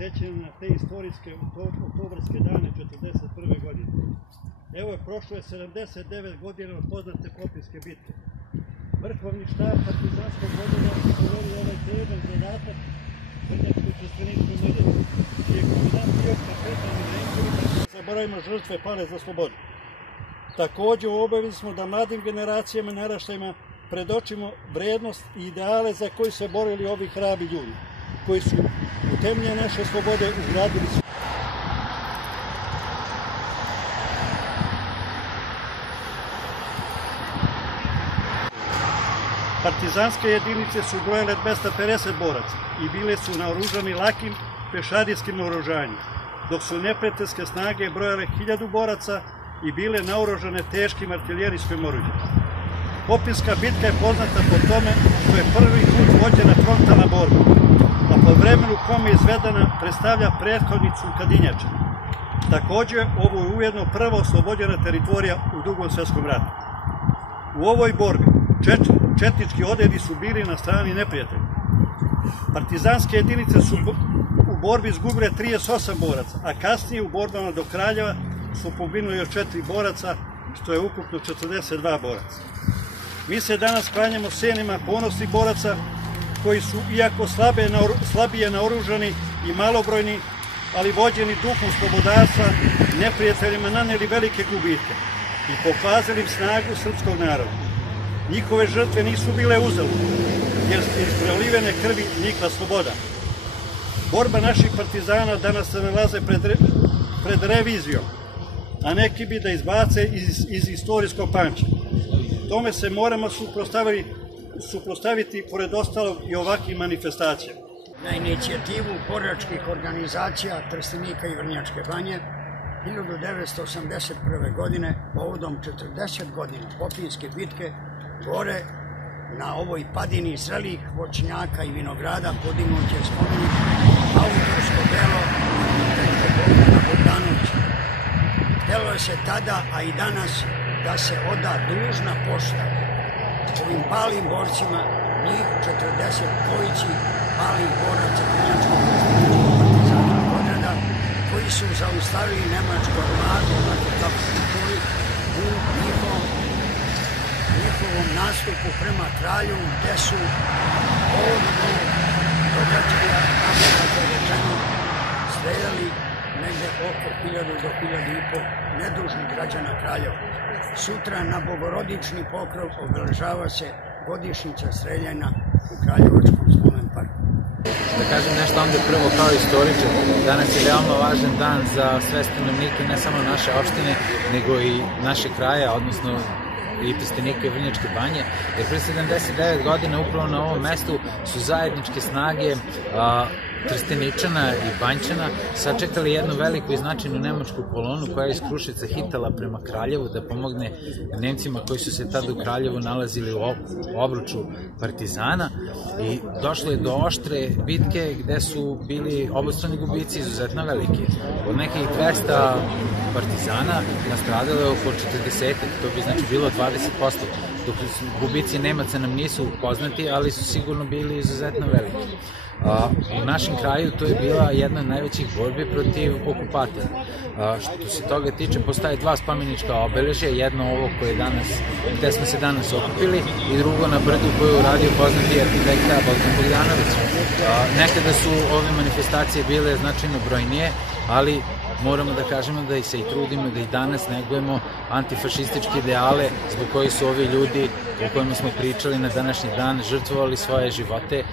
sećanja na te istorijske oktobarske dane 1941. godine. Evo je, prošlo je 79 godina od poznate Popinske bitke. Vrhovni štab partizanskog vođenja poveli ovaj težak zadatak Vrnjačkoj Trsteničkoj milje, čiji je komandant bio kapetan Milenković. Zaboravimo žrtve pale za slobodu. Takođe obavili smo da mladim generacijama i naraštajima predočimo vrednost i ideale za koji se borili ovi hrabri ljudi, koji su u temelje naše slobode ugradili su. Partizanske jedinice su brojale 250 boraca i bile su naoružani lakim pešadijskim naoružanjem, dok su neprijateljske snage brojale 1000 boraca i bile naoružane teškim artiljerijskim oruđem. Popinska bitka je poznata po tome što je prvi put vođena frontalna borba, a po vremenu kome je izvedena predstavlja prethodnicu Kadinjača. Takođe, ovo je ujedno prva oslobođena teritorija u Drugom svjetskom ratu. U ovoj borbi četnički odredi su bili na strani neprijatelja. Partizanske jedinice su u borbi izgubile 38 boraca, a kasnije u borbama do Kraljeva su poginuli još 4 boraca, što je ukupno 42 boraca. Mi se danas klanjamo senima ponosnih boraca koji su, iako slabije naoružani i malobrojni, ali vođeni duhom slobodarstva, neprijateljima naneli velike gubitke i pokazali snagu srpskog naroda. Njihove žrtve nisu bile uzaludne, jer iz prolivene krvi nikla sloboda. Borba naših partizana danas se nalaze pred revizijom, a neki bi da izbace iz istorijskog pamćenja. Tome se moramo suprotstaviti pored ostalog i ovakvim manifestacijama. Na inicijativu boračkih organizacija Trstenika i Vrnjačke banje 1981. godine, povodom 40 godina Popinske bitke, gore na ovoj padini zrelih voćnjaka i vinograda podignut je spomenik autorsko delo arhitekta Bogdana Bogdanovića. Htelo je se tada, a i danas, da se oda dužna pošta ovim palim borcima, njih 40 dvojici palih boraca Vrnjačkog partizanskog odreda, koji su zaustavili nemačku armadu, kako su čuli, u njihovom nastupu prema Kraljevu, gde su povodom događaja, kako je rečeno, streljali negde oko 1000 do 1500 nedužnih građana Kraljeva. Sutra na Bogorodični pokrov obeležava se godišnjica streljanja u Kraljevačkom spomen parku. Da kažem nešto onda prvo kao istoričar, danas je veoma važan dan za sve stanovnike, ne samo naše opštine, nego i naše kraja, odnosno i Trstenika i Vrnjačke banje, jer pre 79 godina upravo na ovom mestu su zajedničke snage Trsteničana i Banjčana sačekali jednu veliku i značajnu nemačku kolonu koja je iz Kruševca hitala prema Kraljevu da pomogne Nemcima koji su se tada u Kraljevu nalazili u obruču partizana i došlo je do oštre bitke gde su bili obostrani gubici izuzetno veliki. Od nekih 200 partizana nastradalo je oko 40, to bi znači bilo 20%, dok gubici Nemaca nam nisu poznati, ali su sigurno bili izuzetno veliki. U našem kraju to je bila jedna od najvećih borbi protiv okupatora. Što se toga tiče, postoje dva spomenička obeležja, jedno ovo koje danas, gde smo se danas okupili, i drugo na brdu koju je uradio poznati arhitekta Bogdan Bogdanović. Nekada su ove manifestacije bile značajno brojnije, ali moramo da kažemo da se i trudimo da i danas negujemo antifašističke ideale zbog koji su ovi ljudi o kojima smo pričali na današnji dan žrtvovali svoje živote.